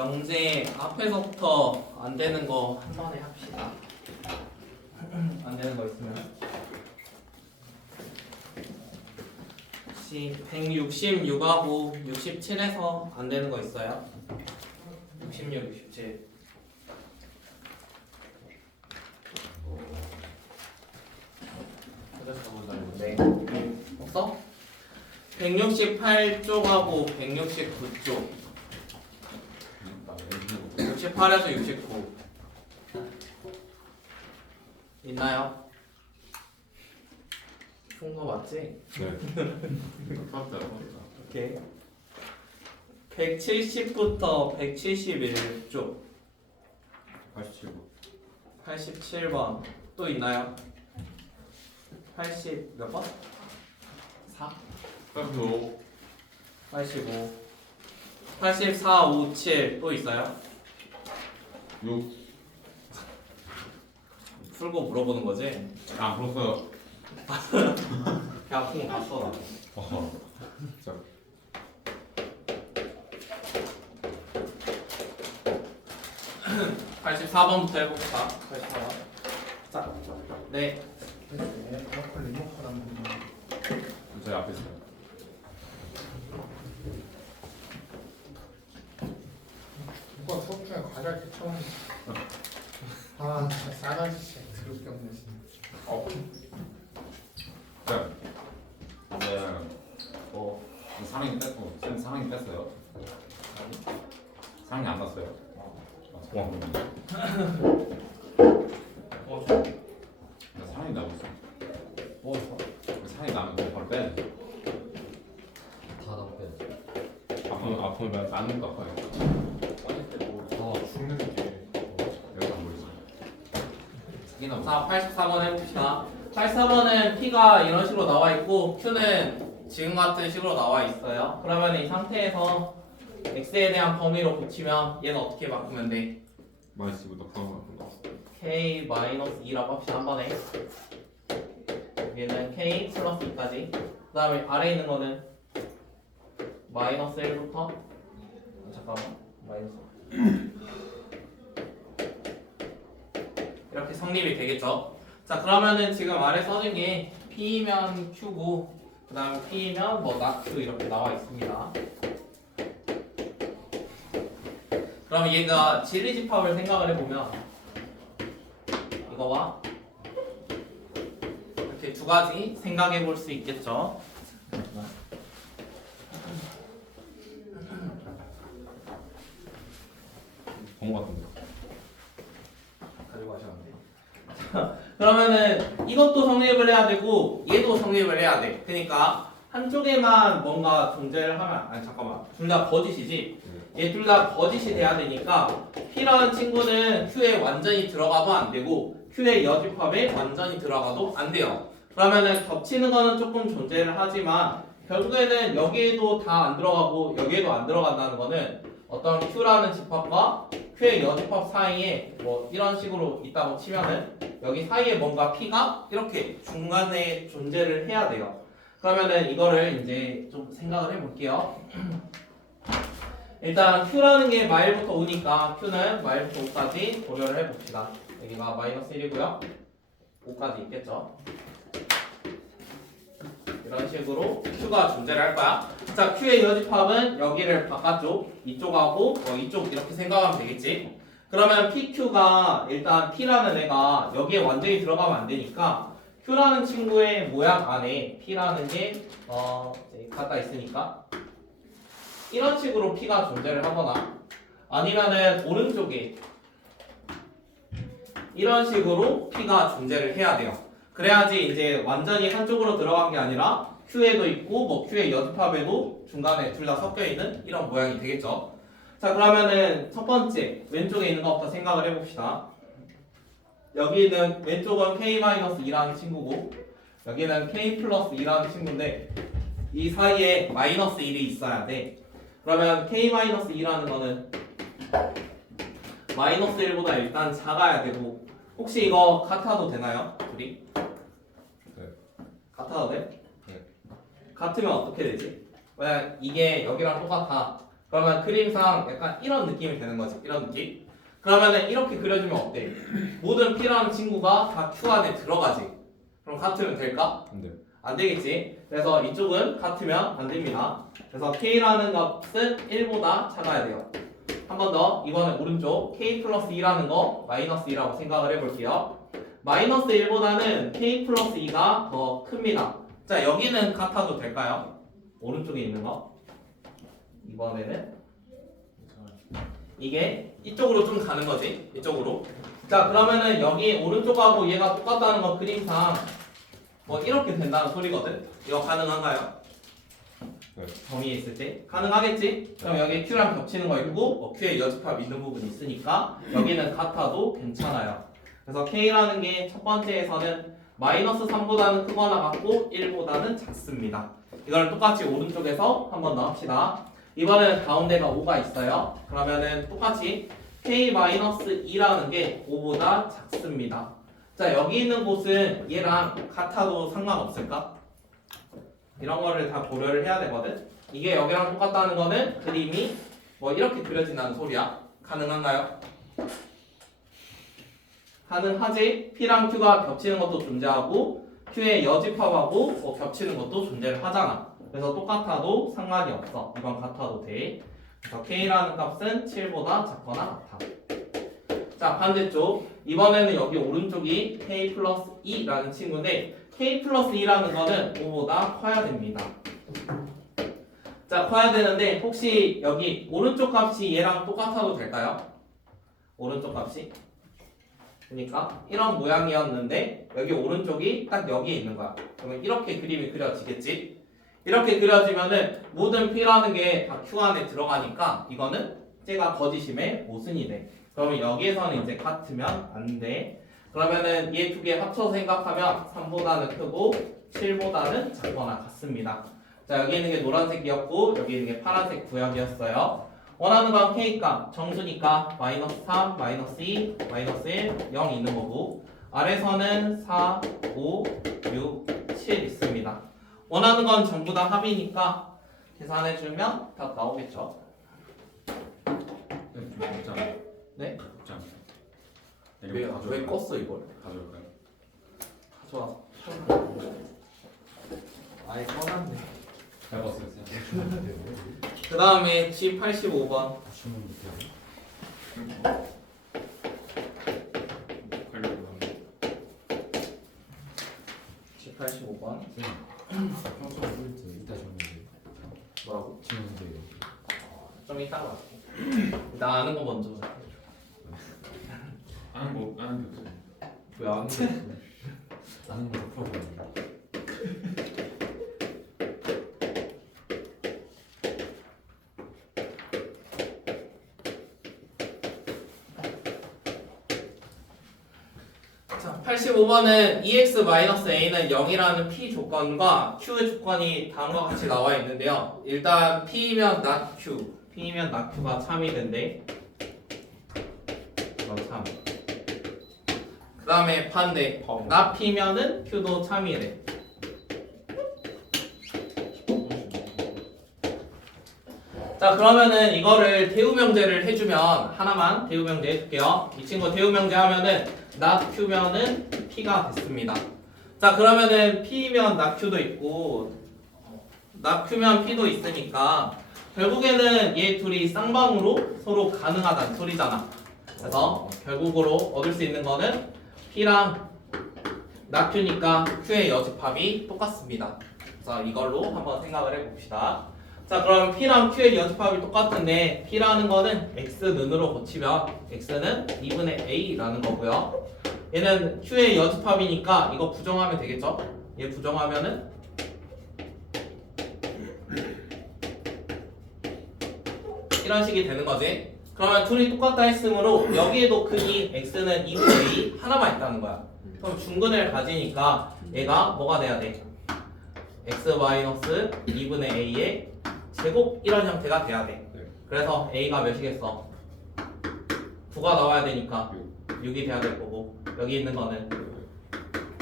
명제 앞에서부터 안 되는 거 한 번에 합시다. 안 되는 거 있으면 혹시 166하고 67에서 안 되는 거 있어요? 66, 67 네. 없어? 168쪽하고 169쪽 68에서 69 있나요? 푼 거 맞지? 네. 오케이 170부터 171쪽 87번. 87번 또 있나요? 80 몇 번? 4? 85. 85 84, 57 또 있어요? 6. 풀고 물어보는 거지? 아, 그렇어요. 그냥 푼거 봤어 나 자, 84번부터 해봅시다 84번 자, 네 에어컨 리모컨 한 번만. 저희 앞에 있어요. 누가 수업 중에 과자 이렇게 처음. 아, 진짜 싸가지 진짜 더럽게 없네 진짜. 자, 이제 사랑이 뺐고, 쌤 사랑이 뺐어요. 사랑이 안 났어요. 고맙습니다. 사랑이 나고 있어. 사랑이 나면 그냥 바로 빼야 돼. 아프면 나는 거 아파요. 죽는 게. 여기 안 보이죠? 사기나 자 84번 해봅시다 84번은 P가 이런 식으로 나와 있고 Q는 지금 같은 식으로 나와 있어요 그러면 이 상태에서 X에 대한 범위로 붙이면 얘는 어떻게 바꾸면 돼? 마이스부터 포함을 한 거. K-2라고 합시다 한 번에 여기는 K 플러스 2까지 그 다음에 아래에 있는 거는 마이너스 1부터 잠깐만 마이너스 이렇게 성립이 되겠죠 자 그러면은 지금 아래 써진 게 P면 Q고 그 다음에 P면 뭐 not Q 이렇게 나와 있습니다 그럼 얘가 진리집합을 생각을 해보면 이거와 이렇게 두 가지 생각해 볼 수 있겠죠 본 거 같은데. 가지고 가시면 안 돼요. 그러면은 이것도 성립을 해야 되고 얘도 성립을 해야 돼. 그러니까 한쪽에만 뭔가 존재를 하면 아니 잠깐만 둘 다 거짓이지. 얘 둘 다 거짓이 돼야 되니까 P라는 친구는 Q에 완전히 들어가도 안 되고 Q의 여집합에 완전히 들어가도 안 돼요. 그러면은 겹치는 거는 조금 존재를 하지만 결국에는 여기에도 다 안 들어가고 여기에도 안 들어간다는 거는 어떤 Q라는 집합과 Q의 여집합 사이에 뭐 이런 식으로 있다고 치면은 여기 사이에 뭔가 P가 이렇게 중간에 존재를 해야 돼요. 그러면은 이거를 이제 좀 생각을 해볼게요. 일단 Q라는 게 마일부터 5니까 Q는 마일부터 5까지 고려를 해봅시다. 여기가 마이너스 1이고요. 5까지 있겠죠. 이런 식으로 Q가 존재를 할 거야. 자, Q의 여집합은 여기를 바깥쪽, 이쪽하고 이쪽 이렇게 생각하면 되겠지. 그러면 PQ가 일단 P라는 애가 여기에 완전히 들어가면 안 되니까 Q라는 친구의 모양 안에 P라는 게 이제 갖다 있으니까 이런 식으로 P가 존재를 하거나 아니면은 오른쪽에 이런 식으로 P가 존재를 해야 돼요. 그래야지 이제 완전히 한쪽으로 들어간 게 아니라 Q에도 있고 뭐 Q의 여집합에도 중간에 둘 다 섞여 있는 이런 모양이 되겠죠. 자 그러면은 첫 번째 왼쪽에 있는 것부터 생각을 해봅시다. 여기는 왼쪽은 K-2라는 친구고 여기는 K 플러스 2라는 친구인데 이 사이에 마이너스 1이 있어야 돼. 그러면 K-2라는 거는 마이너스 1보다 일단 작아야 되고 혹시 이거 같아도 되나요? 둘이? 네. 같아도 돼? 네. 같으면 어떻게 되지? 왜 이게 여기랑 똑같아. 그러면 그림상 약간 이런 느낌이 되는 거지. 이런 느낌. 그러면은 이렇게 그려주면 어때? 모든 P라는 친구가 다 Q 안에 들어가지. 그럼 같으면 될까? 근데 안 되겠지. 그래서 이쪽은 같으면 안 됩니다. 그래서 K라는 값은 1보다 작아야 돼요. 한 번 더, 이번에 오른쪽 K 플러스 2라는 거 마이너스 2라고 생각을 해볼게요. 마이너스 1보다는 K 플러스 2가 더 큽니다. 자, 여기는 같아도 될까요? 오른쪽에 있는 거. 이번에는 이게 이쪽으로 좀 가는 거지. 이쪽으로. 자, 그러면은 여기 오른쪽하고 얘가 똑같다는 거 그림상 뭐 이렇게 된다는 소리거든. 이거 가능한가요? 네. 범위에 있을 때 가능하겠지? 그럼 여기 Q랑 겹치는 거 있고 Q에 여집합 있는 부분이 있으니까 여기는 같아도 괜찮아요. 그래서 K라는 게 첫 번째에서는 마이너스 3보다는 크거나 같고 1보다는 작습니다. 이걸 똑같이 오른쪽에서 한 번 더 합시다. 이번에는 가운데가 5가 있어요. 그러면은 똑같이 K-2라는 게 5보다 작습니다. 자, 여기 있는 곳은 얘랑 같아도 상관없을까? 이런 거를 다 고려를 해야 되거든. 이게 여기랑 똑같다는 거는 그림이 뭐 이렇게 그려진다는 소리야. 가능한가요? 가능하지. P랑 Q가 겹치는 것도 존재하고 Q의 여집합하고 뭐 겹치는 것도 존재를 하잖아. 그래서 똑같아도 상관이 없어. 이건 같아도 돼. 그래서 K라는 값은 7보다 작거나 같아. 자, 반대쪽. 이번에는 여기 오른쪽이 K 플러스 2라는 친구인데 K 플러스 2라는 거는 5보다 커야 됩니다. 자, 커야 되는데 혹시 여기 오른쪽 값이 얘랑 똑같아도 될까요? 오른쪽 값이? 그러니까 이런 모양이었는데 여기 오른쪽이 딱 여기에 있는 거야. 그러면 이렇게 그림이 그려지겠지? 이렇게 그려지면은 모든 P라는 게 다 Q 안에 들어가니까 이거는 쟤가 거짓임의 모순이 돼. 그러면 여기에서는 이제 같으면 안 돼. 그러면은 얘 두 개 합쳐서 생각하면 3보다는 크고 7보다는 작거나 같습니다. 자, 여기 있는 게 노란색이었고 여기 있는 게 파란색 구역이었어요. 원하는 건 K값 정수니까 마이너스 3, 마이너스 2, 마이너스 1, 0 있는 거고 아래서는 4, 5, 6, 7 있습니다. 원하는 건 전부 다 합이니까 계산해주면 답 나오겠죠. 좀 걷잖아. 네? 걷잖아. 왜 껐어 이걸? 가져올까요? 가져와. 아예 꺼놨네. 잘 봤어요. 그 다음에 G85번. 주문 못해요. G85번. 평소 볼 때 이따 줬는데 뭐라고? 주문인데 좀 이따가 할게. 일단 아는 거 먼저. 아는 게 없어요. 왜 안 돼? 아는 거 풀어보는 자, 85번은 EX-A는 0이라는 P 조건과 Q의 조건이 다음과 같이 나와 있는데요. 일단 P이면 not Q, P이면 not Q가 참이 된대. 참. 그 다음에 반대, not P면은 Q도 참이래. 자, 그러면은 이거를 대우명제를 해주면 하나만 대우명제 해줄게요. 이 친구 대우명제 하면은 not Q면은 P가 됐습니다. 자, 그러면은 P면 not Q도 있고 not Q면 P도 있으니까 결국에는 얘 둘이 쌍방으로 서로 가능하다는 소리잖아. 그래서 결국으로 얻을 수 있는 거는 P랑 not Q니까 Q의 여집합이 똑같습니다. 그래서 이걸로 한번 생각을 해봅시다. 자, 그럼 P랑 Q의 여집합이 똑같은데 P라는 거는 X는으로 고치면 X는 2분의 A라는 거고요. 얘는 Q의 여집합이니까 이거 부정하면 되겠죠? 얘 부정하면은 이런 식이 되는 거지. 그러면 둘이 똑같다 했으므로 여기에도 크기 X는 2분의 A 하나만 있다는 거야. 그럼 중근을 가지니까 얘가 뭐가 돼야 돼? X-2분의 A의 제곱 이런 형태가 돼야 돼. 그래서 A가 몇이겠어? 9가 나와야 되니까 6이 돼야 될 거고 여기 있는 거는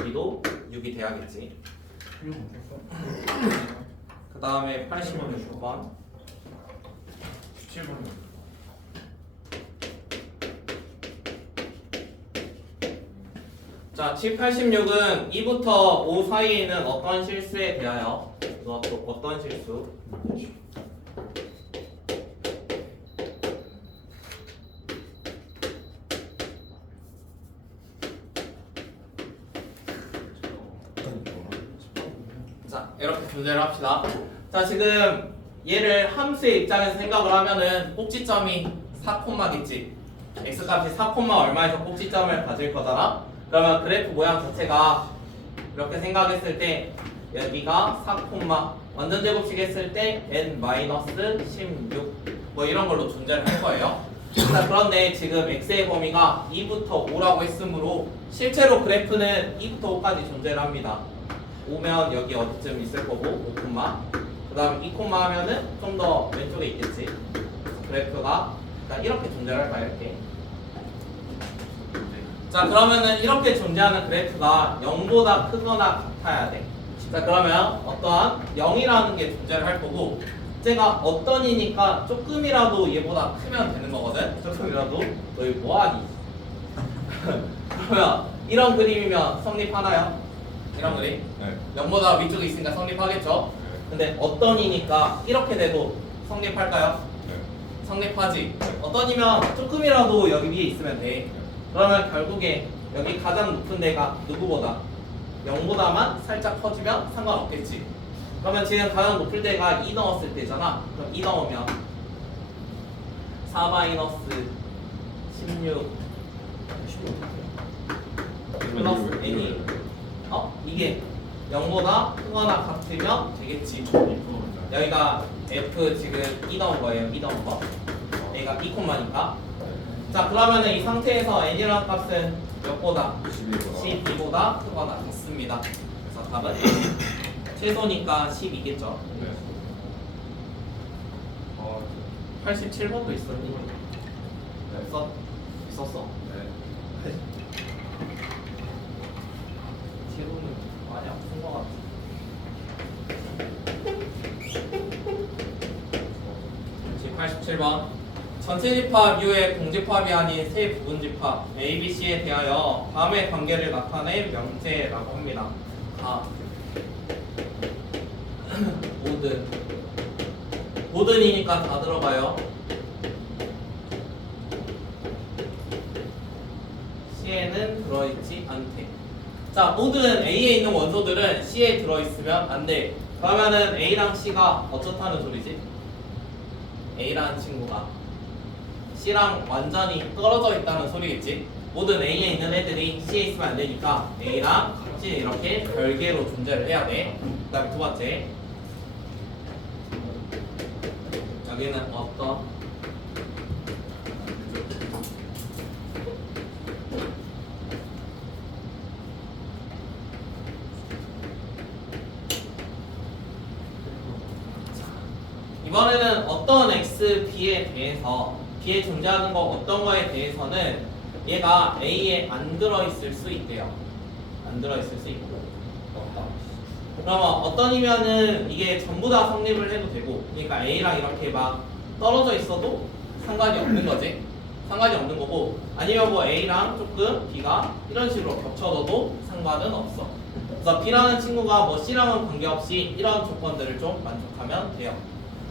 B도 6이 돼야겠지. 그 다음에 86번 17번. 자, 7, 86은 2부터 5 사이에 있는 어떤 실수에 대하여 그것도 어떤 실수? 자, 이렇게 존재를 합시다. 자, 지금 얘를 함수의 입장에서 생각을 하면은 꼭지점이 4콤마겠지. x값이 4, 얼마에서 꼭지점을 가질 거잖아. 그러면 그래프 모양 자체가 이렇게 생각했을 때 여기가 4, 완전 제곱식 했을 때 n-16 뭐 이런 걸로 존재를 할 거예요. 자, 그런데 지금 x의 범위가 2부터 5라고 했으므로 실제로 그래프는 2부터 5까지 존재를 합니다. 5면 여기 어디쯤 있을 거고 5, 그 다음 2, 하면은 좀 더 왼쪽에 있겠지. 그래프가 일단 이렇게 존재를 할까 이렇게. 자, 그러면은 이렇게 존재하는 그래프가 0보다 크거나 같아야 돼. 자, 그러면 어떠한 0이라는 게 존재를 할 거고 쟤가 어떤 이니까 조금이라도 얘보다 크면 되는 거거든. 조금이라도. 너희 뭐하니? 그러면 이런 그림이면 성립하나요? 이런 그림? 네. 0보다 위쪽에 있으니까 성립하겠죠? 근데 어떤 이니까 이렇게 돼도 성립할까요? 네. 성립하지. 어떤 이면 조금이라도 여기 위에 있으면 돼. 그러면 결국에 여기 가장 높은 데가 누구보다 0보다만 살짝 커지면 상관없겠지. 그러면 지금 가장 높을 때가 2 넣었을 때잖아. 그럼 2 넣으면 4-16 플러스 n이 이게 0보다 크거나 같으면 되겠지. 여기가 f 지금 2 넣은 거예요. 2 넣은 거. 여기가 2콤마니까. 자, 그러면은 이 상태에서 n이라는 값은 몇보다? 12보다 크거나 같습니다. 그래서 답은 최소니까 12겠죠. 네. 87번도 있었니? 있었어? 네. 최소는 많이 아픈 것 같아. 지금 87번. 전체 집합 이후에 공집합이 아닌 세 부분 집합 A, B, C에 대하여 다음의 관계를 나타낼 명제라고 합니다. 모든이니까 다 들어가요. C에는 들어있지 않대. 자, 모든 A에 있는 원소들은 C에 들어있으면 안 돼. 그러면은 A랑 C가 어쩌다는 소리지? A라는 친구가 C랑 완전히 떨어져 있다는 소리겠지. 모든 A에 있는 애들이 C에 있으면 안 되니까 A랑 C는 이렇게 별개로 존재를 해야 돼. 그 다음에 두 번째, 여기는 어떤 이번에는 어떤 x, b에 대해서 b에 존재하는 거 어떤 거에 대해서는 얘가 a에 안 들어있을 수 있대요. 안 들어있을 수 있고 그러면 어떤이면은 이게 전부 다 성립을 해도 되고, 그러니까 A랑 이렇게 막 떨어져 있어도 상관이 없는 거지. 상관이 없는 거고, 아니면 뭐 A랑 조금 B가 이런 식으로 겹쳐져도 상관은 없어. 그래서 B라는 친구가 뭐 C랑은 관계없이 이런 조건들을 좀 만족하면 돼요.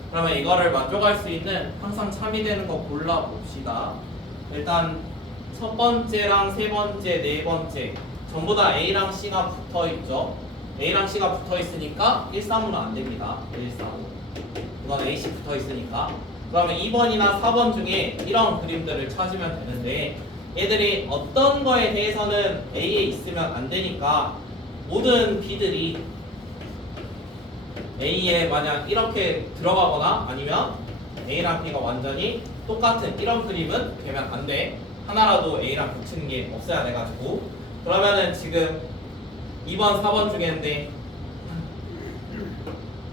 그러면 이거를 만족할 수 있는 항상 참이 되는 거 골라봅시다. 일단 첫 번째랑 세 번째, 네 번째 전부 다 A랑 C가 붙어있죠. A랑 C가 붙어있으니까 1, 3으로 안 됩니다. 1, 4, 5 이건 AC 붙어있으니까. 그러면 2번이나 4번 중에 이런 그림들을 찾으면 되는데, 얘들이 어떤 거에 대해서는 A에 있으면 안 되니까 모든 B들이 A에 만약 이렇게 들어가거나 아니면 A랑 B가 완전히 똑같은 이런 그림은 되면 안 돼. 하나라도 A랑 붙이는 게 없어야 돼가지고. 그러면은 지금 2번, 4번 중에인데,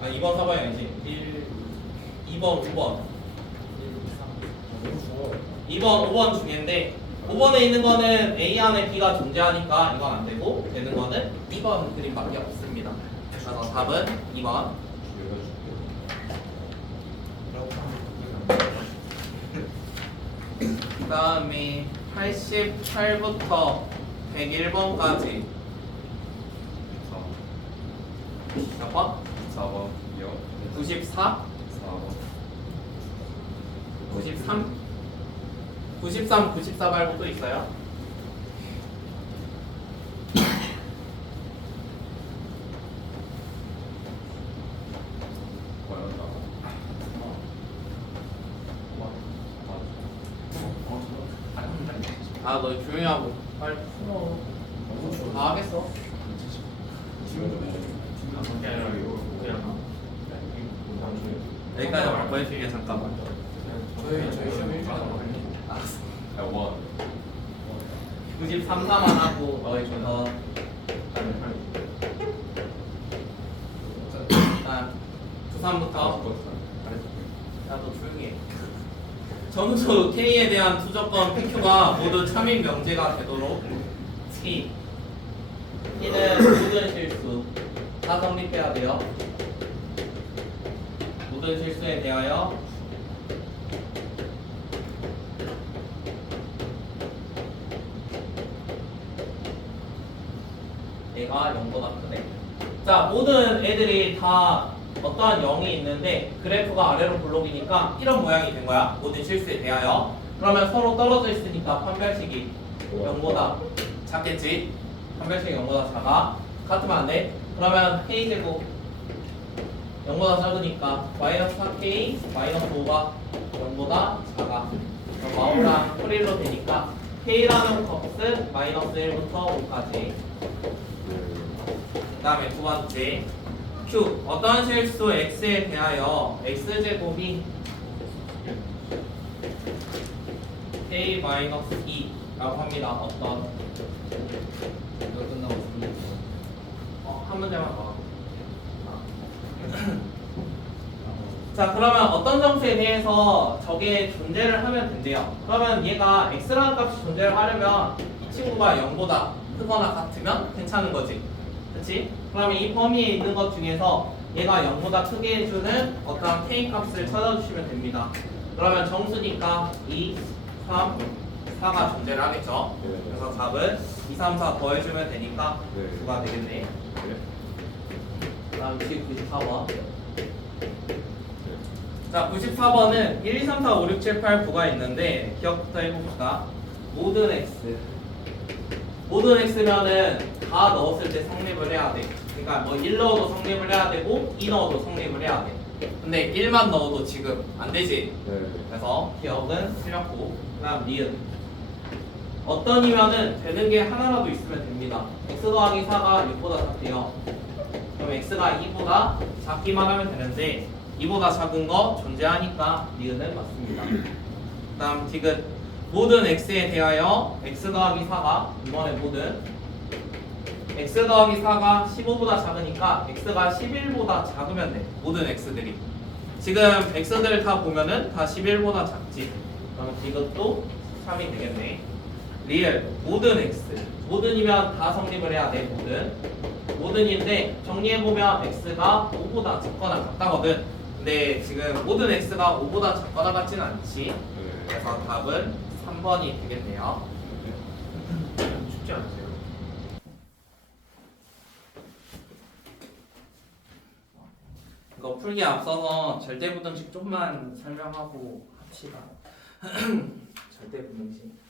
2번, 4번이 아니지. 2번, 5번. 2번, 5번 중에인데, 5번에 있는 거는 A 안에 B가 존재하니까 이건 안 되고, 되는 거는 2번 그림밖에 없습니다. 그래서 답은 2번. 다음에 88부터 101번까지 4, 몇 번? 4번, 94? 4번, 93? 93, 94 말고 또 있어요? 뭐였나? 아, 너 조용히 하고 빨리 풀어. 다 하겠어. 여기까지 말고 해줄게 잠깐만. 저희 시험 일주일 남았는데. 알았어. 야, 1. 93, 4만 하고 일단 93부터 야너 조용히 해. 점수 K에 대한 투조건 PQ가 모두 참인 명제가 되도록 T T는 모든 실수 다 성립해야 돼요. 모든 실수에 대하여 얘가 0보다 크네. 자, 모든 애들이 다 어떠한 0이 있는데 그래프가 아래로 블록이니까 이런 모양이 된 거야. 모든 실수에 대하여. 그러면 서로 떨어져 있으니까 판별식이 0보다 작겠지? 판별식이 0보다 작아. 같으면 안 돼. 그러면 K제곱 0보다 작으니까 마이너스 4K 마이너스 5가 0보다 작아. 그럼 마오랑 프릴로 되니까 K라는 값은 마이너스 1부터 5까지. 그 다음에 두 번째 Q 어떤 실수 X에 대하여 X제곱이 K-2라고 합니다. 어떤 이거 끝나고 한 문제만 더. 자, 그러면 어떤 점수에 대해서 저게 존재를 하면 된대요. 그러면 얘가 X라는 값이 존재를 하려면 이 친구가 0보다 크거나 같으면 괜찮은 거지. 그치? 그러면 이 범위에 있는 것 중에서 얘가 0보다 크게 해주는 어떤 K 값을 찾아주시면 됩니다. 그러면 정수니까 2, 3, 4가 존재를 하겠죠. 네. 그래서 답은 2, 3, 4 더해주면 되니까 네. 9가 되겠네. 그 다음 94번. 자, 94번은 1, 2, 3, 4, 5, 6, 7, 8, 9가 있는데 기억부터 해봅시다. 모든 X 모든 X면은 다 넣었을 때 성립을 해야 돼. 그러니까 뭐 1 넣어도 성립을 해야 되고 2 넣어도 성립을 해야 돼. 근데 1만 넣어도 지금 안 되지. 네. 그래서 기억은 틀렸고 그다음 니은 어떤 이면은 되는 게 하나라도 있으면 됩니다. X 더하기 4가 6보다 작대요. 그럼 X가 2보다 작기만 하면 되는데 2보다 작은 거 존재하니까 니은은 맞습니다. 그다음 디귿 모든 x에 대하여 x 더하기 4가 이번에 모든 x 더하기 4가 15보다 작으니까 x가 11보다 작으면 돼. 모든 x들이 지금 x들 다 보면은 다 11보다 작지. 그러면 이것도 3이 되겠네. 리얼 모든 x 모든이면 다 성립을 해야 돼. 모든인데 정리해보면 x가 5보다 작거나 같다거든. 근데 지금 모든 x가 5보다 작거나 같지는 않지. 네. 그래서 답은 3번이 되겠네요. 쉽지 않으세요? 이거 풀기 앞서서 절대부등식 좀만 설명하고 합시다. 절대부등식.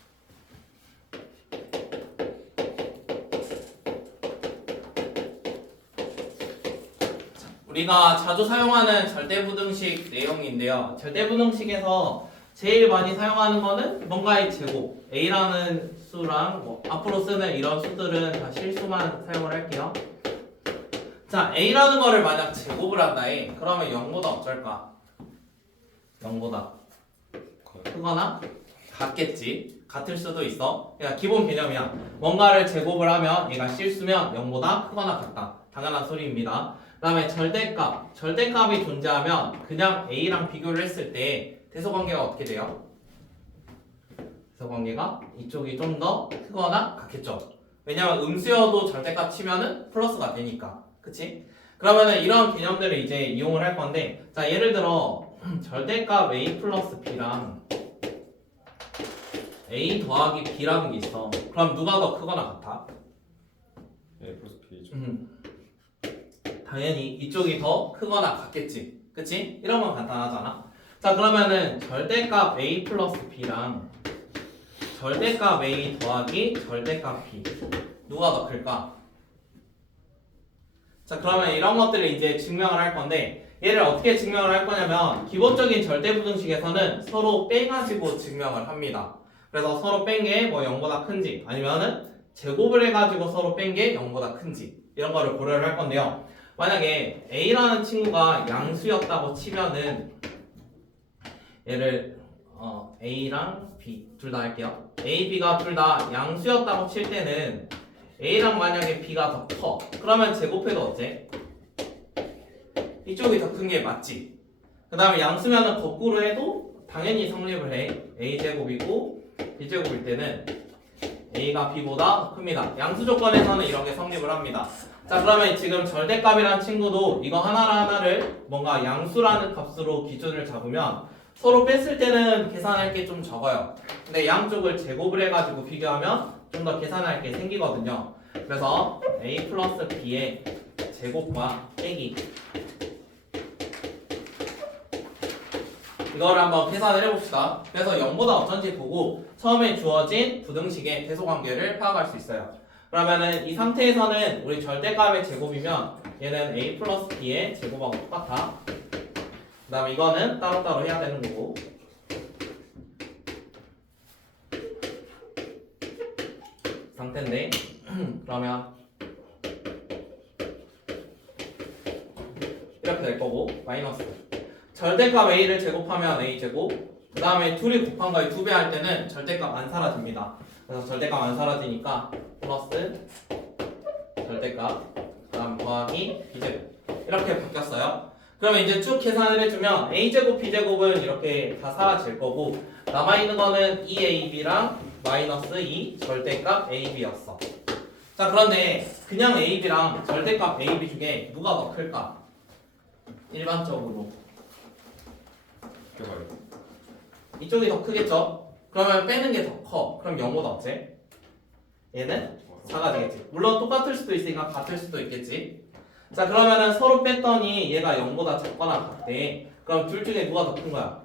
우리가 자주 사용하는 절대부등식 내용인데요. 절대부등식에서 제일 많이 사용하는 거는 뭔가의 제곱 A라는 수랑 뭐 앞으로 쓰는 이런 수들은 다 실수만 사용을 할게요. 자, A라는 거를 만약 제곱을 한다 해. 그러면 0보다 어쩔까? 0보다 크거나 같겠지. 같을 수도 있어. 그냥 기본 개념이야. 뭔가를 제곱을 하면 얘가 실수면 0보다 크거나 같다. 당연한 소리입니다. 그 다음에 절대값. 절대값이 존재하면 그냥 A랑 비교를 했을 때 대소관계가 어떻게 돼요? 대소관계가 이쪽이 좀 더 크거나 같겠죠. 왜냐면 음수여도 절대값 치면은 플러스가 되니까. 그치? 그러면은 이런 개념들을 이제 이용을 할 건데, 자, 예를 들어 절대값 A 플러스 B랑 A 더하기 B라는 게 있어. 그럼 누가 더 크거나 같아? A 플러스 B죠. 당연히 이쪽이 더 크거나 같겠지. 그치? 이런 건 간단하잖아. 자, 그러면은 절대값 A 플러스 B랑 절대값 A 더하기 절대값 B 누가 더 클까? 자, 그러면 이런 것들을 이제 증명을 할 건데 얘를 어떻게 증명을 할 거냐면 기본적인 절대부등식에서는 서로 빼가지고 증명을 합니다. 그래서 서로 뺀 게 뭐 0보다 큰지 아니면은 제곱을 해가지고 서로 뺀 게 0보다 큰지 이런 거를 고려를 할 건데요. 만약에 A라는 친구가 양수였다고 치면은 얘를 A랑 B 둘 다 할게요. A, B가 둘 다 양수였다고 칠 때는 A랑 만약에 B가 더 커. 그러면 제곱해도 어때? 이쪽이 더 큰 게 맞지? 그 다음에 양수면은 거꾸로 해도 당연히 성립을 해. A제곱이고 B제곱일 때는 A가 B보다 더 큽니다. 양수 조건에서는 이렇게 성립을 합니다. 자, 그러면 지금 절대값이라는 친구도 이거 하나를 뭔가 양수라는 값으로 기준을 잡으면 서로 뺐을 때는 계산할 게 좀 적어요. 근데 양쪽을 제곱을 해가지고 비교하면 좀 더 계산할 게 생기거든요. 그래서 A 플러스 B의 제곱과 빼기 이거를 한번 계산을 해봅시다. 그래서 0보다 어떤지 보고 처음에 주어진 부등식의 대소관계를 파악할 수 있어요. 그러면은 이 상태에서는 우리 절대값의 제곱이면 얘는 A 플러스 B의 제곱하고 똑같아. 그 다음에 이거는 따로따로 해야 되는 거고 상태인데 그러면 이렇게 될 거고 마이너스 절대값 A를 제곱하면 A제곱 그 다음에 둘이 곱한 거에 2배 할 때는 절대값 안 사라집니다. 그래서 절대값 안 사라지니까 플러스 절대값 그 다음 더하기 B제곱 이렇게 바뀌었어요. 그러면 이제 쭉 계산을 해주면 A제곱 B제곱은 이렇게 다 사라질 거고 남아있는 거는 2AB랑 마이너스 2 절대값 AB였어. 자, 그런데 그냥 AB랑 절대값 AB 중에 누가 더 클까? 일반적으로 깨봐요. 이쪽이 더 크겠죠? 그러면 빼는 게 더 커. 그럼 0보다 어째? 얘는 4가 되겠지. 물론 똑같을 수도 있으니까 같을 수도 있겠지. 자, 그러면은 서로 뺐더니 얘가 0보다 작거나 같대. 그럼 둘 중에 누가 더 큰 거야?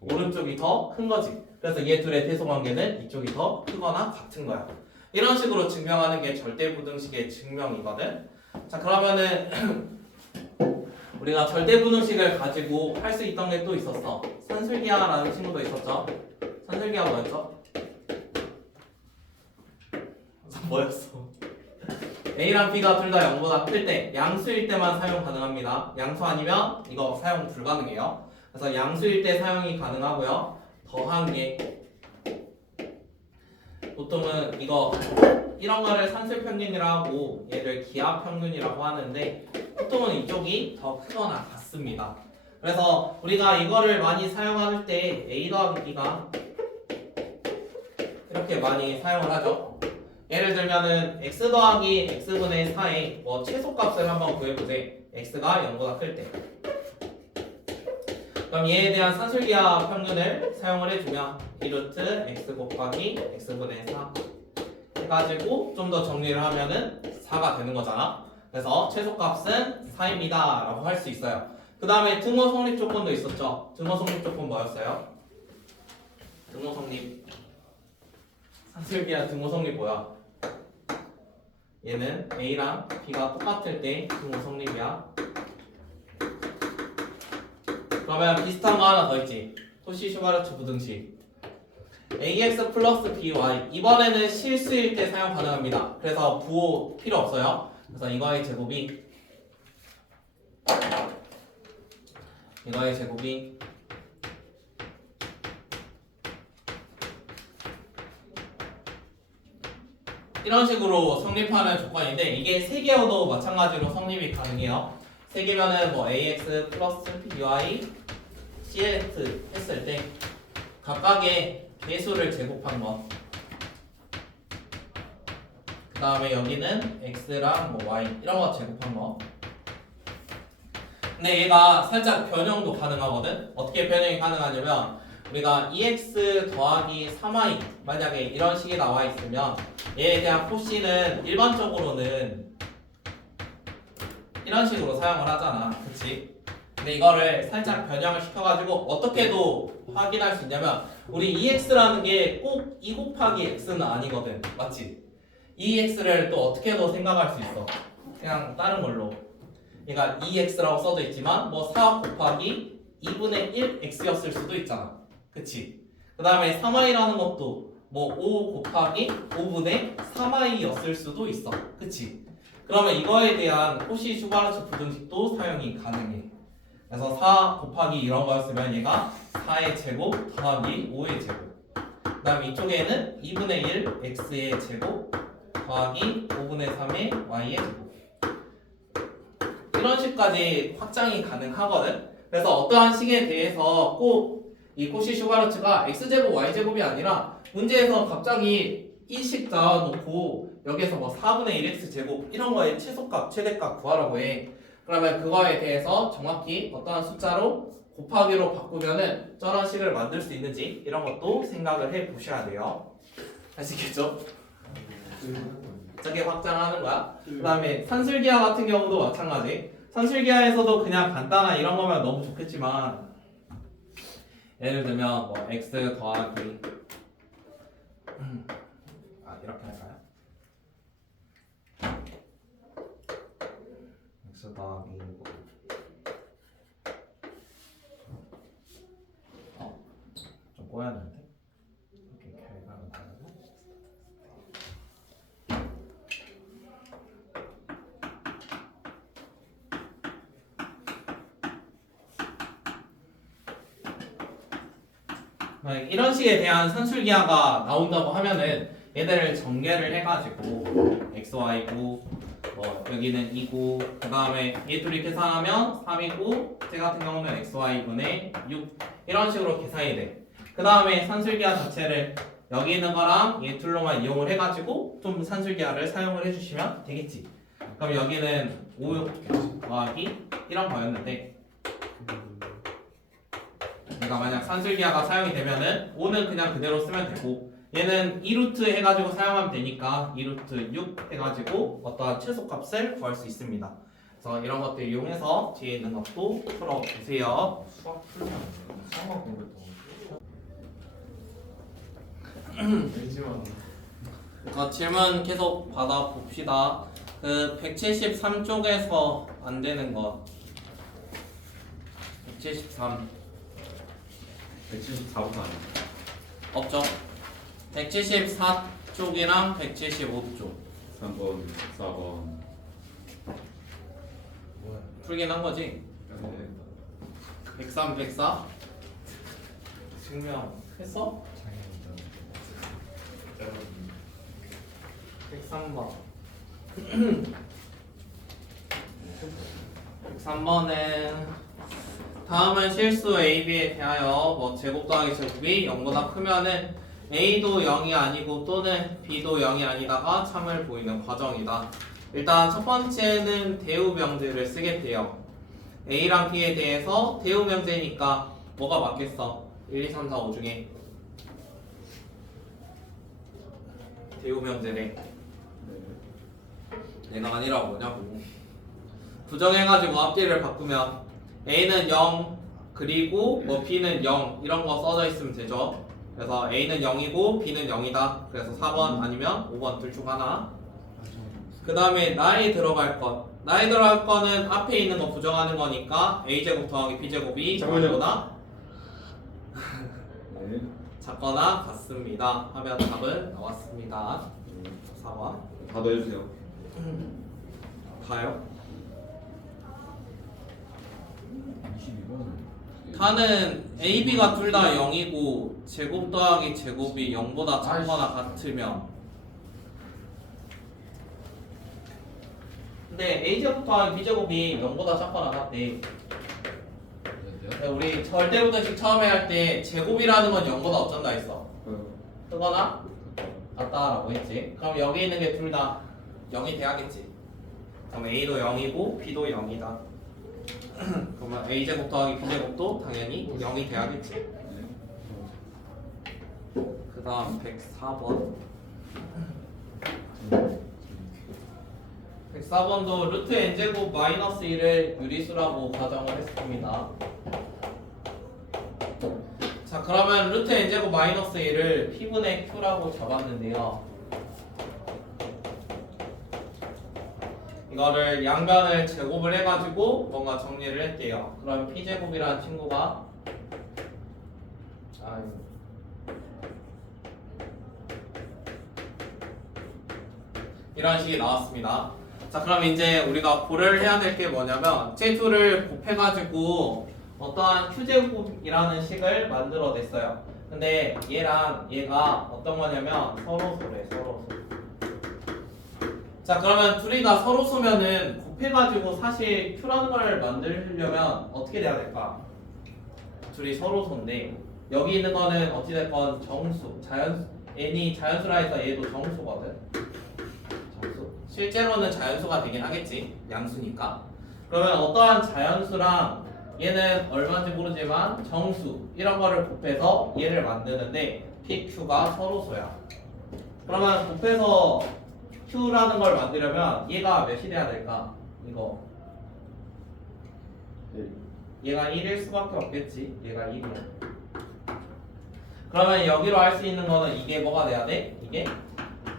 오른쪽이 더 큰 거지. 그래서 얘 둘의 대소관계는 이쪽이 더 크거나 같은 거야. 이런 식으로 증명하는 게 절대부등식의 증명이거든. 자, 그러면은 우리가 절대부등식을 가지고 할 수 있던 게 또 있었어. 산술기하라는 친구도 있었죠. 산술기하 뭐였죠? 뭐였어? A랑 B가 둘 다 0보다 클 때 양수일 때만 사용 가능합니다. 양수 아니면 이거 사용 불가능해요. 그래서 양수일 때 사용이 가능하고요. 더한 게 보통은 이거 이런 거를 산술평균이라고 하고 얘를 기하평균이라고 하는데 보통은 이쪽이 더 크거나 같습니다. 그래서 우리가 이거를 많이 사용할 때 A 더하기 B가 이렇게 많이 사용을 하죠. 예를 들면은 x 더하기 x분의 4의 뭐 최소값을 한번 구해보세. x가 0보다 클 때. 그럼 얘에 대한 산술기하 평균을 사용을 해주면 2루트 x 곱하기 x분의 4 해가지고 좀 더 정리를 하면은 4가 되는 거잖아. 그래서 최소값은 4입니다 라고 할 수 있어요. 그 다음에 등호 성립 조건도 있었죠. 등호 성립 조건 뭐였어요? 등호 성립 산술기하 등호 성립 뭐야? 얘는 A랑 B가 똑같을 때 등호 성립이야. 그러면 비슷한 거 하나 더 있지. 토시-슈바르츠 부등식 AX 플러스 BY 이번에는 실수일 때 사용 가능합니다. 그래서 부호 필요 없어요. 그래서 이거의 제곱이 이런 식으로 성립하는 조건인데 이게 3개여도 마찬가지로 성립이 가능해요. 3개면은 뭐 AX 플러스 BY CX 했을 때 각각의 개수를 제곱한 것. 그 다음에 여기는 X랑 뭐 Y 이런 거 제곱한 거. 근데 얘가 살짝 변형도 가능하거든. 어떻게 변형이 가능하냐면 우리가 2x 더하기 3y 만약에 이런 식이 나와 있으면 얘에 대한 코씨는 일반적으로는 이런 식으로 사용을 하잖아. 그치? 근데 이거를 살짝 변형을 시켜가지고 어떻게도 확인할 수 있냐면 우리 2x라는 게 꼭 2 곱하기 x는 아니거든. 맞지? 2x를 또 어떻게도 생각할 수 있어. 그냥 다른 걸로. 그러니까 2x라고 써져 있지만 뭐 4 곱하기 2분의 1 x였을 수도 있잖아. 그치? 그 다음에 3y라는 것도 뭐 5 곱하기 5분의 3y였을 수도 있어. 그치? 그러면 이거에 대한 코시 슈바르츠 부등식도 사용이 가능해. 그래서 4 곱하기 이런 거였으면 얘가 4의 제곱 더하기 5의 제곱. 그 다음에 이쪽에는 2분의 1 x의 제곱 더하기 5분의 3의 y의 제곱. 이런 식까지 확장이 가능하거든. 그래서 어떠한 식에 대해서 꼭 이 코시 슈바르츠가 x제곱 y제곱이 아니라 문제에서 갑자기 이 식 잡아놓고 여기에서 뭐 4분의 1 x제곱 이런 거의 최소값 최대값 구하라고 해. 그러면 그거에 대해서 정확히 어떠한 숫자로 곱하기로 바꾸면은 저런 식을 만들 수 있는지 이런 것도 생각을 해 보셔야 돼요. 아시겠죠? 저게 확장하는 거야. 그 다음에 산술기하 같은 경우도 마찬가지. 산술기하에서도 그냥 간단한 이런 거면 너무 좋겠지만 예를 들면 뭐 x 더하기 이렇게 할까요? x 더하기 좀 꼬여야 되는데 이렇게 결과를 다르고 이런 식에 대한 산술기하가 나온다고 하면은 얘들을 전개를 해가지고 xy고 뭐 여기는 2고 그 다음에 얘 둘이 계산하면 3이고 제 같은 경우는 xy분의 6 이런 식으로 계산이 돼. 그 다음에 산술기하 자체를 여기 있는 거랑 얘 둘로만 이용을 해가지고 좀 산술기하를 사용을 해주시면 되겠지. 그럼 여기는 5 더하기 이런 거였는데 그러니까 만약 산술기하가 사용이 되면은 5는 그냥 그대로 쓰면 되고 얘는 2루트 해가지고 사용하면 되니까 2루트 6 해가지고 어떠한 최소값을 구할 수 있습니다. 그래서 이런 것들 이용해서 뒤에 있는 것도 풀어보세요. 수학 풀면 수학만 공부했던 왠지만 질문 계속 받아봅시다. 그 173쪽에서 안 되는 것 173 174부터 아니야? 없죠? 174쪽이랑 175쪽 3번, 4번. 뭐야? 풀긴 한 거지? 103, 104 증명 했어? 103번 103번은 다음은 실수 A, B에 대하여 뭐 제곱 더하기 제곱이 0보다 크면은 A도 0이 아니고 또는 B도 0이 아니다가 참을 보이는 과정이다. 일단 첫 번째는 대우 명제를 쓰게 돼요. A랑 B에 대해서 대우 명제니까 뭐가 맞겠어? 1, 2, 3, 4, 5 중에 대우 명제래. 얘가 아니라 뭐냐고. 부정해가지고 앞뒤를 바꾸면 A는 0 그리고 뭐 B는 0 이런 거 써져 있으면 되죠. 그래서 A는 0이고 B는 0이다. 그래서 4번 아니면 5번 둘 중 하나. 그 다음에 나에 들어갈 것. 나에 들어갈 거는 앞에 있는 거 부정하는 거니까 A제곱 더하기 B제곱이 작거나 네. 작거나 같습니다. 하면 답은 나왔습니다. 4번. 다 넣어주세요. 다요? 22번. 다는 A, B가 둘 다 0이고 제곱 더하기 제곱이 0보다 작거나 같으면 근데 A제곱 더하기 B제곱이 0보다 작거나 같대. 우리 절대부등식 처음에 할 때 제곱이라는 건 0보다 어쩐다 했어. 크거나 같다라고 했지. 그럼 여기 있는 게 둘 다 0이 돼야겠지. 그럼 A도 0이고 B도 0이다. 그러면 A제곱 더하기 B제곱도 당연히 0이 돼야겠지. 그 다음 104번. 104번도 루트 n제곱 마이너스 1을 유리수라고 가정을 했습니다. 자, 그러면 루트 n제곱 마이너스 1을 p분의 q라고 잡았는데요. 이거를 양변을 제곱을 해가지고 뭔가 정리를 할게요. 그럼 p제곱이라는 친구가 이런 식이 나왔습니다. 자, 그럼 이제 우리가 고려를 해야 될 게 뭐냐면 j2를 곱해가지고 어떠한 q제곱이라는 식을 만들어냈어요. 근데 얘랑 얘가 어떤 거냐면 서로소래, 서로소. 자, 그러면 둘이 다 서로소면은 곱해가지고 사실 q라는 걸 만들려면 어떻게 돼야 될까? 둘이 서로소인데 여기 있는 거는 어찌됐건 정수, n이 자연수라 해서 얘도 정수거든. 정수. 실제로는 자연수가 되긴 하겠지. 양수니까. 그러면 어떠한 자연수랑 얘는 얼마인지 모르지만 정수 이런 거를 곱해서 얘를 만드는데 PQ가 서로소야. 그러면 곱해서 Q라는 걸 만들려면 얘가 몇이 돼야 될까? 이거 얘가 1일 수밖에 없겠지. 얘가 1이야. 그러면 여기로 할 수 있는 거는 이게 뭐가 돼야 돼? 이게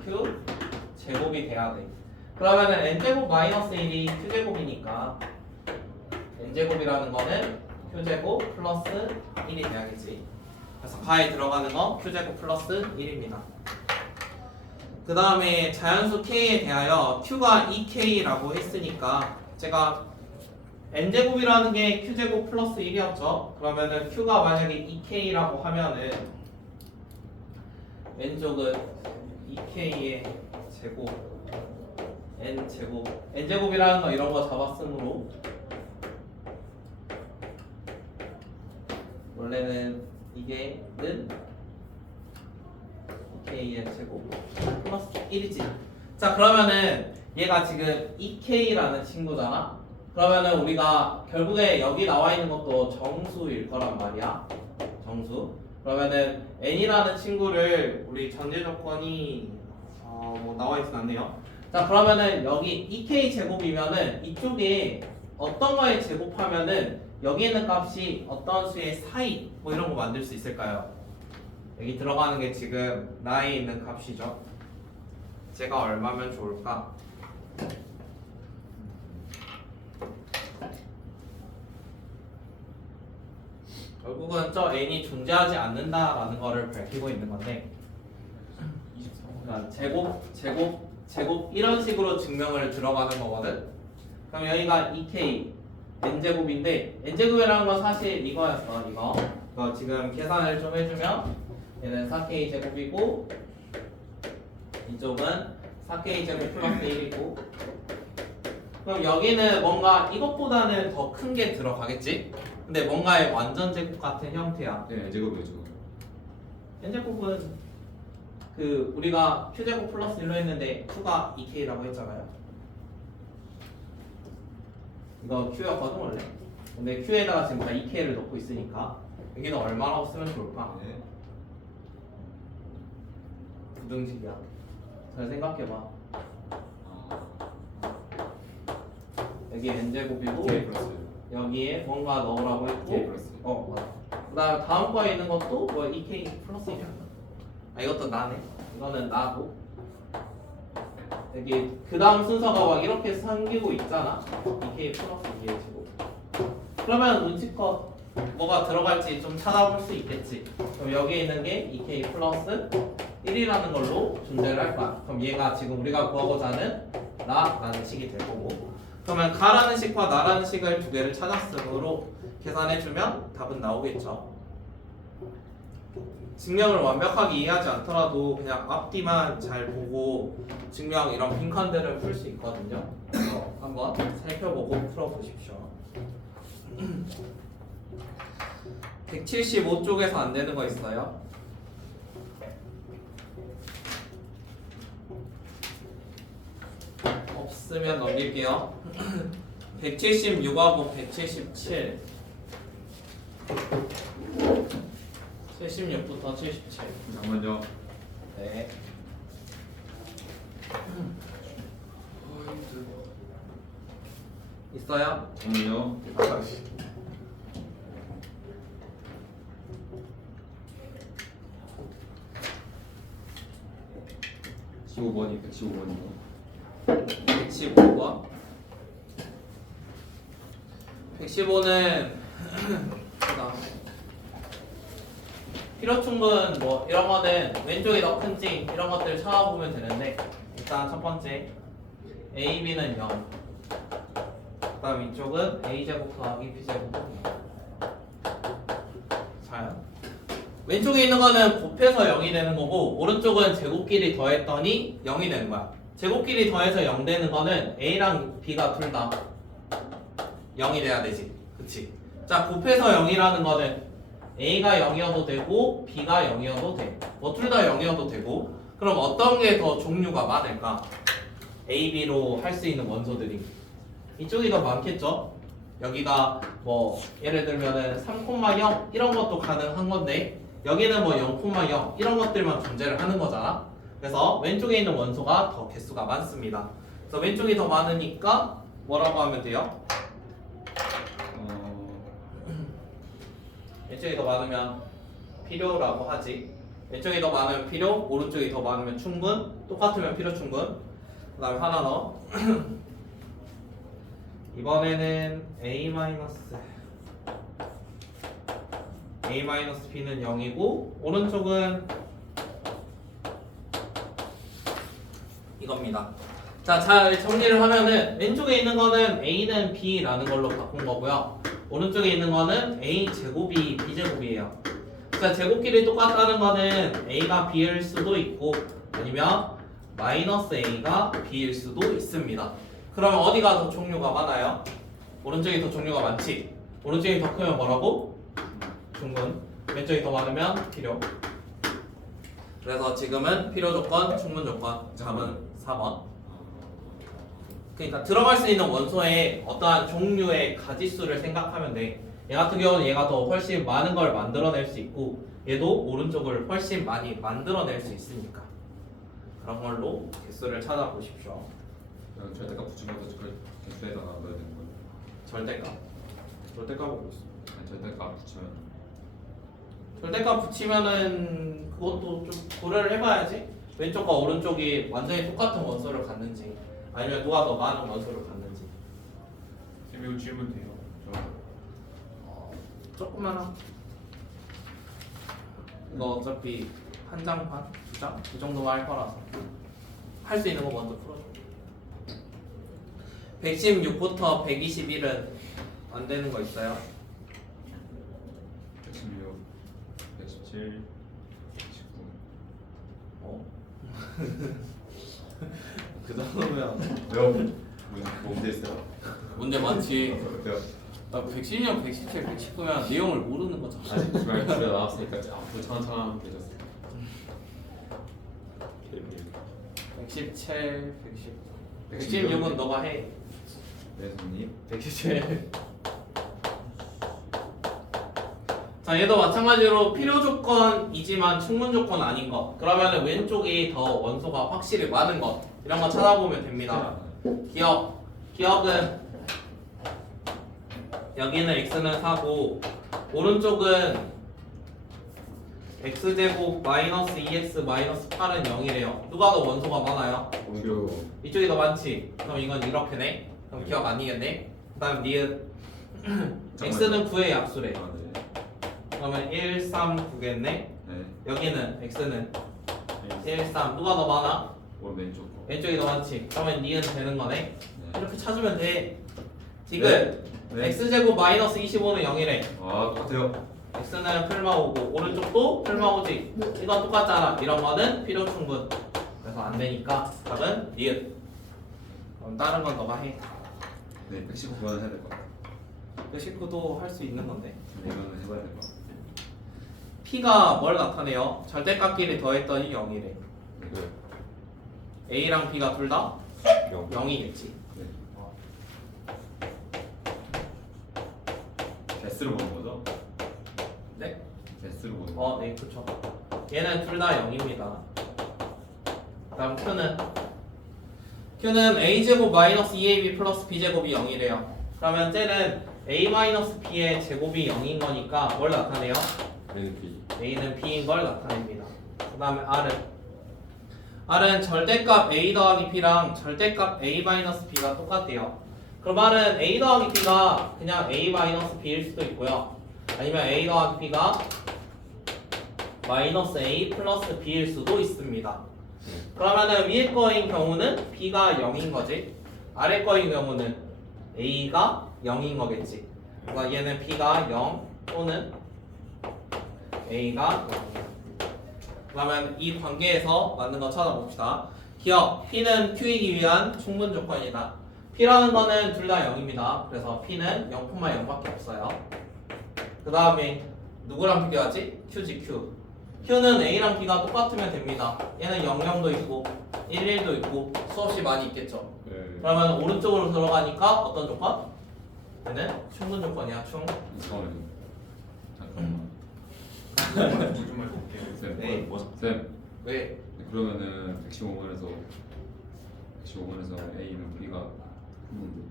Q 제곱이 돼야 돼. 그러면은 n제곱 마이너스 1이 q제곱이니까 n제곱이라는 거는 q제곱 플러스 1이 돼야겠지. 그래서 가에 들어가는 거 q제곱 플러스 1입니다. 그 다음에 자연수 k에 대하여 q가 2k라고 했으니까 제가 n제곱이라는 게 q제곱 플러스 1이었죠. 그러면은 q가 만약에 2k라고 하면은 왼쪽은 2k의 제곱 n제곱 n제곱이라는 거 이런 거 잡았으므로 원래는 이게는 2k의 제곱 플러스 1이지. 자, 그러면은 얘가 지금 2k라는 친구잖아. 그러면은 우리가 결국에 여기 나와 있는 것도 정수일 거란 말이야. 정수. 그러면은 n이라는 친구를 우리 전제 조건이 뭐 나와 있진 않네요. 자, 그러면은 여기 2k 제곱이면은 이쪽에 어떤 거에 제곱하면은 여기 있는 값이 어떤 수의 사이 뭐 이런 거 만들 수 있을까요? 여기 들어가는 게 지금 나에 있는 값이죠. 제가 얼마면 좋을까? 결국은 저 n이 존재하지 않는다라는 거를 밝히고 있는 건데, 그러니까 제곱 이런 식으로 증명을 들어가는 거거든. 그럼 여기가 2k n제곱인데 n제곱이라는 건 사실 이거였어. 이거 지금 계산을 좀 해주면 얘는 4k 제곱이고 이쪽은 4k 제곱 플러스 1이고, 그럼 여기는 뭔가 이것보다는 더 큰 게 들어가겠지? 근데 뭔가의 완전 제곱 같은 형태야. 네, n제곱이죠. n제곱은 그 우리가 q제곱 플러스 1로 했는데 q가 2k라고 했잖아요. 이거 q였거든 원래. 근데 q에다가 지금 다 2k를 넣고 있으니까 여기는 얼마라고 쓰면 좋을까? 네. 부등식이야. 잘 생각해봐. 여기 n제곱이고 k 플러스 여기에 뭔가 넣으라고 k 했고, 플러스. 맞아. 그다음 다음 거에 있는 것도 뭐 2k 플러스 1이야. 이것도 나네. 이거는 나고. 여기 그 다음 순서가 막 이렇게 생기고 있잖아. 2k 플러스 2의 제곱. 그러면 눈치껏 뭐가 들어갈지 좀 찾아볼 수 있겠지. 그럼 여기에 있는 게 2k 플러스 1이라는 걸로 존재를 할 거야. 그럼 얘가 지금 우리가 구하고자 하는 나라는 식이 될 거고. 그러면 가라는 식과 나라는 식을 두 개를 찾았으므로 계산해주면 답은 나오겠죠. 증명을 완벽하게 이해하지 않더라도 그냥 앞뒤만 잘 보고 증명 이런 빈칸들을 풀 수 있거든요. 그래서 한번 살펴보고 풀어보십시오. 175쪽에서 안 되는 거 있어요? 없으면 넘길게요. 176하고 177. 76부터 77. 잠깐만요. 네. 있어요? 잠깐만요. 아씨 15번이 115번이고. 115번. 115는 필요 충분 뭐 이런 거는 왼쪽이 더 큰지 이런 것들 찾아보면 되는데 일단 첫 번째 a, b는 0. 그다음 이쪽은 a 제곱 더하기 b 제곱은 0. 자, 왼쪽에 있는 거는 곱해서 0이 되는 거고 오른쪽은 제곱끼리 더했더니 0이 되는 거야. 제곱끼리 더해서 0 되는 거는 a랑 b가 둘 다 0이 돼야 되지. 그치? 자, 곱해서 0이라는 거는 a가 0이어도 되고 b가 0이어도 돼. 뭐 둘 다 0이어도 되고. 그럼 어떤 게 더 종류가 많을까? a, b로 할 수 있는 원소들이 이쪽이 더 많겠죠? 여기가 뭐 예를 들면은 3,0 이런 것도 가능한 건데 여기는 뭐 0,0 이런 것들만 존재를 하는 거잖아. 그래서 왼쪽에 있는 원소가 더 개수가 많습니다. 그래서 왼쪽이 더 많으니까 뭐라고 하면 돼요? 왼쪽이 더 많으면 필요라고 하지. 왼쪽이 더 많으면 필요, 오른쪽이 더 많으면 충분, 똑같으면 필요 충분. 그 다음에 하나 더. 이번에는 A-B는 0이고 오른쪽은 이겁니다. 자, 잘 정리를 하면은 왼쪽에 있는 거는 A는 B라는 걸로 바꾼 거고요. 오른쪽에 있는 거는 A 제곱이 B 제곱이에요. 자, 제곱끼리 똑같다는 거는 A가 B일 수도 있고 아니면 마이너스 A가 B일 수도 있습니다. 그러면 어디가 더 종류가 많아요? 오른쪽이 더 종류가 많지. 오른쪽이 더 크면 뭐라고? 충분. 왼쪽이 더 많으면 필요. 그래서 지금은 필요 조건, 충분 조건. 답은 4번. 그러니까 들어갈 수 있는 원소의 어떠한 종류의 가지수를 생각하면 돼. 얘 같은 경우는 얘가 더 훨씬 많은 걸 만들어낼 수 있고 얘도 오른쪽을 훨씬 많이 만들어낼 수 있으니까 그런 걸로 개수를 찾아보십시오. 절대값 붙이면서 그 개수에다가 넣어야 되는 거예요. 절대값. 절대값 보고 있어. 아니, 절대값 붙이면 절대값 붙이면은 그것도 좀 고려를 해봐야지. 왼쪽과 오른쪽이 완전히 똑같은 원소를 갖는지 아니면 누가 더 많은 원소를 갖는지. 이거 질문 돼요. 조그마한 이거 어차피 한 장판, 두 장? 그 정도만 할 거라서 할 수 있는 거 먼저 풀어줘. 116부터 121은 안 되는 거 있어요? 116, 117, 119. 어? 그 정도면 왜요? 문제 있어요? 문제 많지. 왜요? 나 116, 117, 119면 내용을 모르는 거잖아. 아직 주말 집에 나왔으니까 앞으로 천천히 되셨어요. 117, 110. 116은 너가 해. 네, 손님. 117. 자, 얘도 마찬가지로 필요 조건이지만 충분 조건 아닌 것. 그러면 왼쪽이 더 원소가 확실히 많은 것. 이런 거 찾아보면 됩니다. 기억은 여기는 x는 4고 오른쪽은 x제곱 마이너스 2x 마이너스 8은 0이래요. 누가 더 원소가 많아요? 오히려 이쪽이 더 많지. 그럼 이건 이렇게네. 그럼 기억 아니겠네. 그 다음 니은 x는 9의 약수래. 아, 네. 그러면 1, 3, 9겠네. 네. 여기는 x는 1, 3. 누가 더 많아? 오른 왼쪽 거. 왼쪽이 더 많지. 그러면 니은 되는 거네. 네. 이렇게 찾으면 돼. 디귿 네. x제곱 마이너스 25는 0이래. 아, 똑같아요. x는 풀마오고 오른쪽도 풀마오지. 이건 똑같잖아. 이런 거는 필요 충분. 그래서 안 되니까 답은 니은. 그럼 다른 건 너가 해. 네, 119번 해야 될 것 같아요. 119도 할 수 있는 건데. 이거는 해봐야 될 것 같아요. p가 뭘 나타내요? 절대값끼리 더했더니 0이래. 네. a랑 b가 둘 다 0. 0이겠지. 네. S로 보는 거죠? 네? S로 보는 네, 그쵸. 얘는 둘 다 0입니다. 다음 Q는 A제곱 마이너스 2AB 플러스 B제곱이 0이래요. 그러면 쟤는 A 마이너스 B의 제곱이 0인 거니까 뭘 나타내요? A는 B. A는 B인 걸 나타냅니다. 그 다음에 R은 절대값 A 더하기 B랑 절대값 A 마이너스 B가 똑같대요. 그럼 R은 A 더하기 B가 그냥 A 마이너스 B일 수도 있고요. 아니면 A 더하기 B가 마이너스 A 플러스 B일 수도 있습니다. 그러면은 위에 거인 경우는 B가 0인 거지. 아래 거인 경우는 A가 0인 거겠지. 그러니까 얘는 B가 0 또는 A가 0이야. 그러면 이 관계에서 맞는 거 찾아봅시다. 기억, P는 Q이기 위한 충분 조건이다. P라는 거는 둘 다 0입니다. 그래서 P는 0,0밖에 없어요. 그 다음에 누구랑 비교하지? Q지 Q. Q는 A랑 B가 똑같으면 됩니다. 얘는 00도 있고 11도 있고 수없이 많이 있겠죠. 네. 그러면 오른쪽으로 들어가니까 어떤 조건? 얘는 충분 조건이야. 충. 이거는 잠깐만. 요즘만 볼게요. 쌤. 네. 쌤. 왜? 그러면은 115번에서 A는 B가 있는데.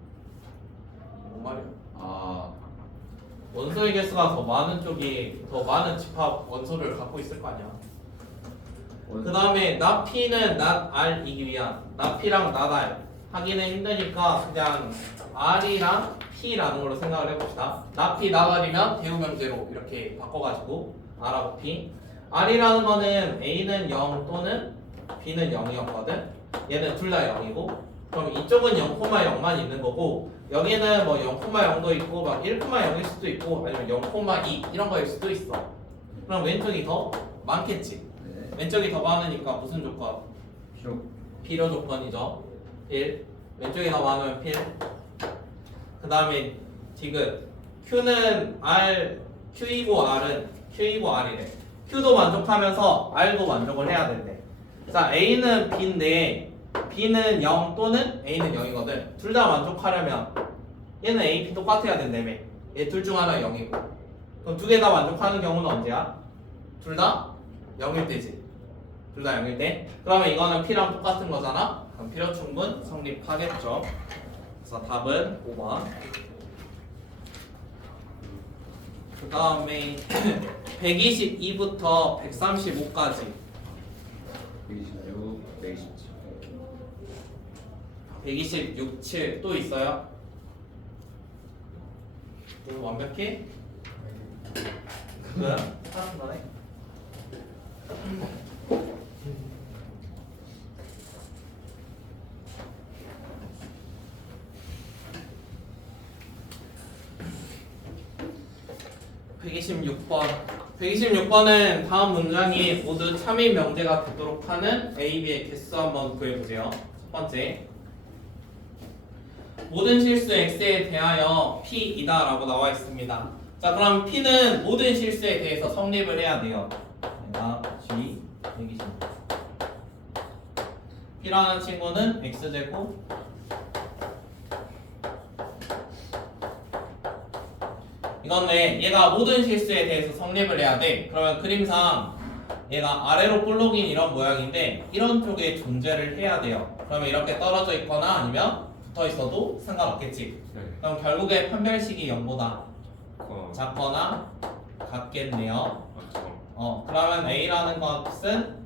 뭔 말이야? 아, 원소의 개수가 더 많은 쪽이 더 많은 집합 원소를 갖고 있을 거 아니야. 그 다음에 나 P는 나 R이기 위한 나 P랑 나 R 하기는 힘드니까 그냥 R이랑 P라는 걸로 생각을 해봅시다. 나 P 나 R이면 대우명제로 이렇게 바꿔가지고 R하고 P. R이라는 거는 A는 0 또는 B는 0이었거든. 얘는 둘 다 0이고 그럼 이쪽은 0,0만 있는 거고 여기는 뭐 0,0도 있고 막 1,0일 수도 있고 아니면 0,2 이런 거일 수도 있어. 그럼 왼쪽이 더 많겠지. 네. 왼쪽이 더 많으니까 무슨 조건? 필요 조건이죠. 1. 왼쪽이 더 많으면 필. 그 다음에 디귿. Q는 R, Q이고 R은 Q이고 R이래. Q도 만족하면서 R도 만족을 해야 된대. 자, A는 B인데 B는 0 또는 A는 0이거든. 둘 다 만족하려면 얘는 A, B 똑같아야 된다며. 얘 둘 중 하나 0이고. 그럼 두 개 다 만족하는 경우는 언제야? 둘 다 0일 때지. 둘 다 0일 때. 그러면 이거는 P랑 똑같은 거잖아. 그럼 필요 충분 성립하겠죠. 그래서 답은 5번. 그 다음에 122부터 135까지 126, 127. 126, 7 또 있어요? 오늘 완벽해? 그거야? 하는 거네? (126번) 다음 문장이 모두 참인 명제가 되도록 하는 A, B의 개수 한번 구해보세요. 첫 번째, 모든 실수 X에 대하여 P이다 라고 나와 있습니다. 자, 그럼 P는 모든 실수에 대해서 성립을 해야 돼요. 내가 G 126. P라는 친구는 X제곱 이건 왜? 얘가 모든 실수에 대해서 성립을 해야 돼. 그러면 그림상 얘가 아래로 볼록인 이런 모양인데 이런 쪽에 존재를 해야 돼요. 그러면 이렇게 떨어져 있거나 아니면 붙어 있어도 상관없겠지. 네. 그럼 결국에 판별식이 0보다 어. 작거나 같겠네요. 잠깐. 그러면 A라는 것은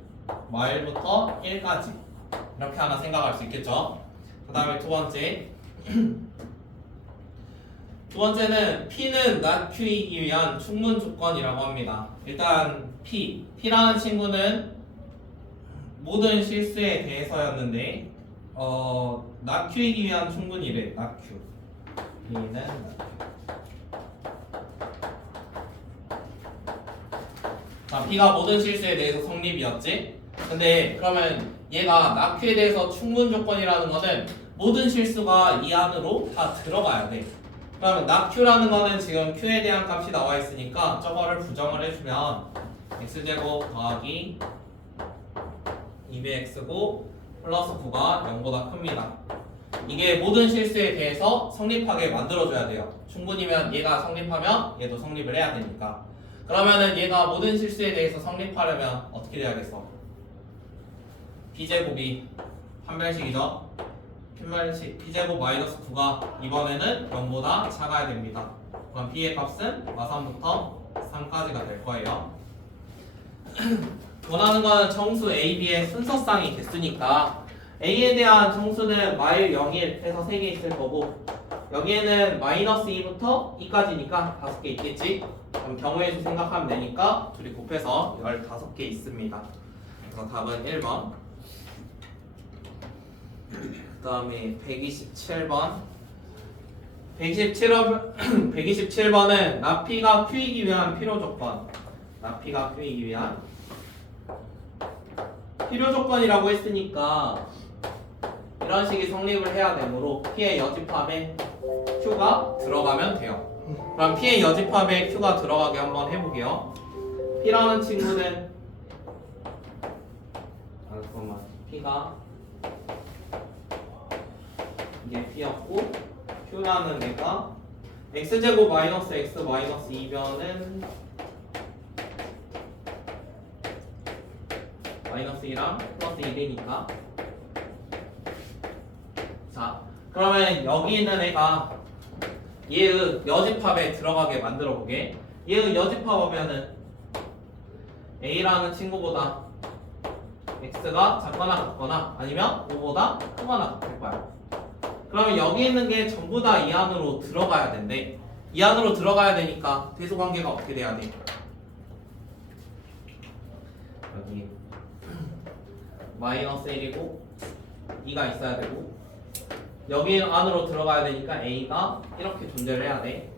마일부터 1까지 이렇게 하나 생각할 수 있겠죠. 그 다음에 두 번째는 P는 not Q이기 위한 충분 조건이라고 합니다. 일단 P라는 친구는 모든 실수에 대해서였는데 not Q이기 위한 충분이래. not Q. P는 not Q. 자, P가 모든 실수에 대해서 성립이었지. 근데 그러면 얘가 not Q에 대해서 충분 조건이라는 거는 모든 실수가 이 안으로 다 들어가야 돼. 그러면 not Q라는 거는 지금 Q에 대한 값이 나와 있으니까 저거를 부정을 해주면 X제곱 더하기 200X고 플러스 9가 0보다 큽니다. 이게 모든 실수에 대해서 성립하게 만들어줘야 돼요. 충분히면 얘가 성립하면 얘도 성립을 해야 되니까. 그러면은 얘가 모든 실수에 대해서 성립하려면 어떻게 돼야겠어? b제곱이 판별식이죠? 판별식 b제곱 마이너스 9가 이번에는 0보다 작아야 됩니다. 그럼 b의 값은 마삼부터 3까지가 될 거예요. 원하는 거는 정수 A, B의 순서쌍이 됐으니까 A에 대한 정수는 마일 0일 해서 3개 있을 거고 여기에는 마이너스 2부터 2까지니까 5개 있겠지? 그럼 경우의 수 생각하면 되니까 둘이 곱해서 15개 있습니다. 그래서 답은 1번. 그 다음에 127번 127번은 납피가 Q이기 위한 필요조건 납피가 Q이기 위한 필요조건이라고 했으니까 이런 식이 성립을 해야 되므로 P의 여집합에 Q가 들어가면 돼요. 그럼 P의 여집합에 Q가 들어가게 한번 해보게요. P라는 친구는 잠깐만 P가 이게 P였고 Q라는 애가 X제곱 마이너스 X 마이너스 2변은 마이너스 2랑 플러스 1이니까 자 그러면 여기 있는 애가 얘의 여집합에 들어가게 만들어 보게. 얘의 여집합하면은 A라는 친구보다 X가 작거나 같거나 아니면 5보다 크거나 같을 거야. 그러면 여기 있는 게 전부 다 이 안으로 들어가야 된대. 이 안으로 들어가야 되니까 대소관계가 어떻게 돼야 돼? 여기 마이너스 1이고 2가 있어야 되고 여기 안으로 들어가야 되니까 A가 이렇게 존재를 해야 돼.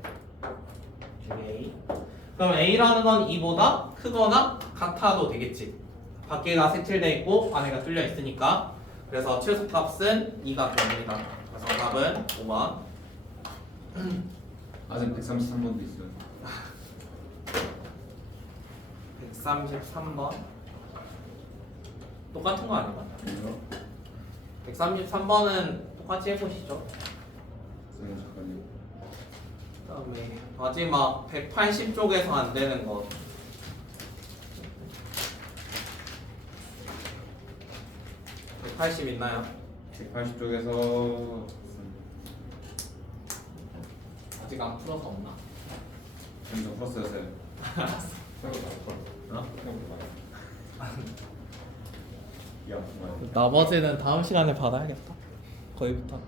A. 그럼 A라는 건 2보다 크거나 같아도 되겠지. 밖에가 색칠되어 있고 안에가 뚫려 있으니까. 그래서 최소값은 2가 됩니다. 그래서 답은 5번. 아직 133번도 있어요. 133번 똑같은 거 아닌가? 133번은 똑같이 해보시죠. 선생님 잠깐요. 그다음에 마지막 180쪽에서 안 되는 거. 180 있나요? 180쪽에서 아직 안 풀어서 없나? 점점 풀었어요, 쌤. 어? 야, 정말. 나머지는 다음 시간에 받아야겠다. 거의부터.